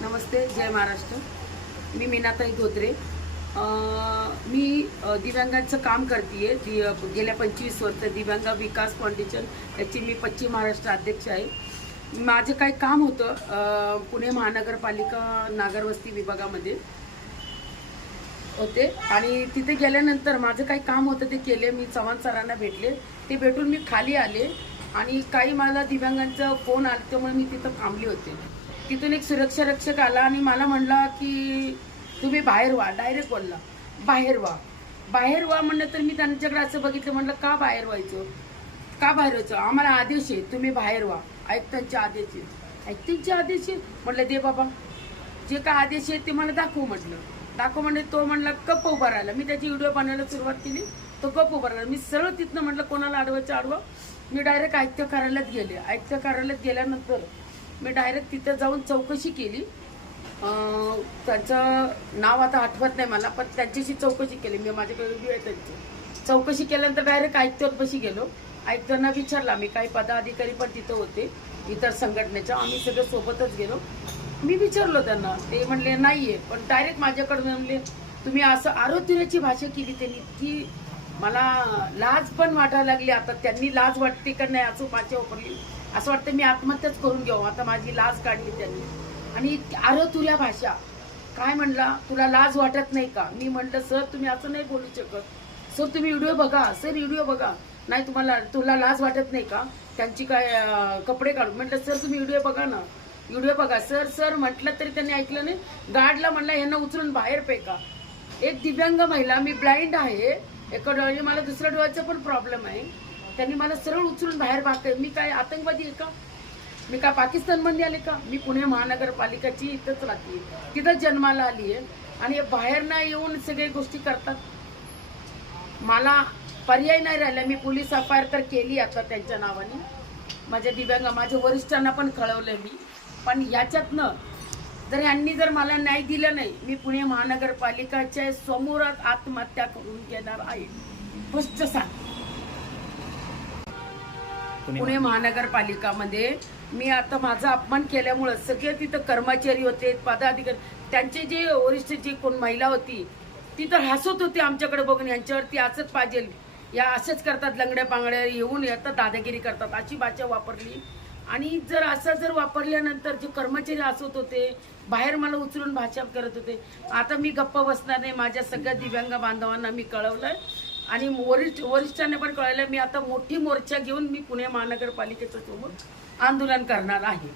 नमस्ते जय महाराष्ट्र. मी मीनाताई धोत्रे. मी दिव्यांगांचं काम करते दि गेल्या पंचवीस वर्ष दिव्यांग विकास फाउंडेशन याची मी पश्चिम महाराष्ट्र अध्यक्ष आहे. माझं काही काम होतं पुणे महानगरपालिका नागरवस्ती विभागामध्ये होते. आणि तिथे गेल्यानंतर माझं काही काम होतं ते केले. मी चव्हाण सरांना भेटले. ते भेटून मी खाली आले आणि काही मला दिव्यांगांचा फोन आला त्यामुळे मी तिथं थांबले होते. तिथून एक सुरक्षा रक्षक आला आणि मला म्हणला की तुम्ही बाहेर व्हा डायरेक्ट बोलला बाहेर व्हा बाहेर व्हा म्हणलं तर मी त्यांच्याकडे असं बघितलं म्हणलं का बाहेर व्हायचं? का बाहेर व्हायचं? आम्हाला आदेश आहे तुम्ही बाहेर व्हा आयुक्तांचे आदेश आहेत. आयुक्तांचे आदेश आहेत? म्हटलं दे बाबा जे काय आदेश आहेत ते मला दाखवू म्हटलं. दाखव म्हणजे तो म्हणला गप्प उभा राहिला. मी त्याची व्हिडिओ बनवायला सुरुवात केली तो गप्प उभा राहिला. मी सरळ तिथनं म्हटलं कोणाला अडवायचं अडवा मी डायरेक्ट आयुक्त कार्यालयात गेले. आयुक्त कार्यालयात गेल्यानंतर मी डायरेक्ट तिथं जाऊन चौकशी केली. त्याचं त्यांचं नाव आता आठवत नाही मला पण त्यांच्याशी चौकशी केली. मी माझ्याकडे व्हिडिओ आहे त्यांची. चौकशी केल्यानंतर डायरेक्ट आयुक्तांपाशी गेलो. आयुक्तांना विचारला मी काही पदाधिकारी पण तिथं होते इतर संघटनेच्या. आम्ही सगळं सोबतच गेलो. मी विचारलो त्यांना. ते म्हणले नाहीये. पण डायरेक्ट माझ्याकडून म्हणले तुम्ही असं आरोग्याची भाषा केली त्यांनी. की मला लाज पण वाटायला लागली. आता त्यांनी लाज वाटते का नाही असं माझ्या वापरली असं वाटतं मी आत्महत्याच करून घेऊ. आता माझी लाज काढली त्यांनी. आणि अरे आरोतुऱ्या भाषा. काय म्हणला? तुला लाज वाटत नाही का? मी म्हटलं सर तुम्ही असं नाही बोलू शकत. सर तुम्ही व्हिडिओ बघा. सर व्हिडिओ बघा. नाही तुम्हाला तुला लाज वाटत नाही का? त्यांची काय कपडे काढून. म्हटलं सर तुम्ही व्हिडिओ बघा ना. व्हिडिओ बघा. सर सर म्हटलं तरी त्यांनी ऐकलं नाही. गाडला म्हणला यांना उचलून बाहेर फेका. एक दिव्यांग महिला मी ब्लाइंड आहे. एका डोळ्याने मला दुसऱ्या डोळ्याचा पण प्रॉब्लेम आहे. त्यांनी मला सरळ उचलून बाहेर पाहते मी काय आतंकवादी आहे का? मी काय पाकिस्तानमध्ये आले का? मी पुणे महानगरपालिकाची इथंच राहते. तिथं जन्माला आली आहे. आणि बाहेर नाही येऊन सगळे गोष्टी करतात. मला पर्याय नाही राहिला. मी पोलीस एफ आय आर तर केली आता त्यांच्या नावाने. माझ्या दिव्यांग माझ्या वरिष्ठांना पण कळवलं मी. पण याच्यातनं जर यांनी जर मला न्याय दिला नाही मी पुणे महानगरपालिकाच्या समोरात आत्महत्या करून घेणार आहे. स्पष्ट सांग पुणे महानगरपालिकामध्ये. मी आता माझा अपमान केल्यामुळं सगळे तिथं कर्मचारी होते पदाधिकारी त्यांचे जे वरिष्ठ जी कोण महिला होती ती तर हसत होती आमच्याकडे बघून यांच्यावरती असंच पाहिजे या असंच करतात लंगड्या पांगड्या येऊन येतात दादागिरी करतात अशी भाषा वापरली. आणि जर असं जर वापरल्यानंतर जे कर्मचारी हसत होते बाहेर मला उचलून भाषा करत होते आता मी गप्प बसणार नाही माझ्या सगळ्या दिव्यांग बांधवांना मी कळवलंय. आणि वरिष्ठ वरिष्ठांना पण कळायला मी आता मोठी मोर्चा घेऊन मी पुणे महानगरपालिकेच्या समोर आंदोलन करणार आहे.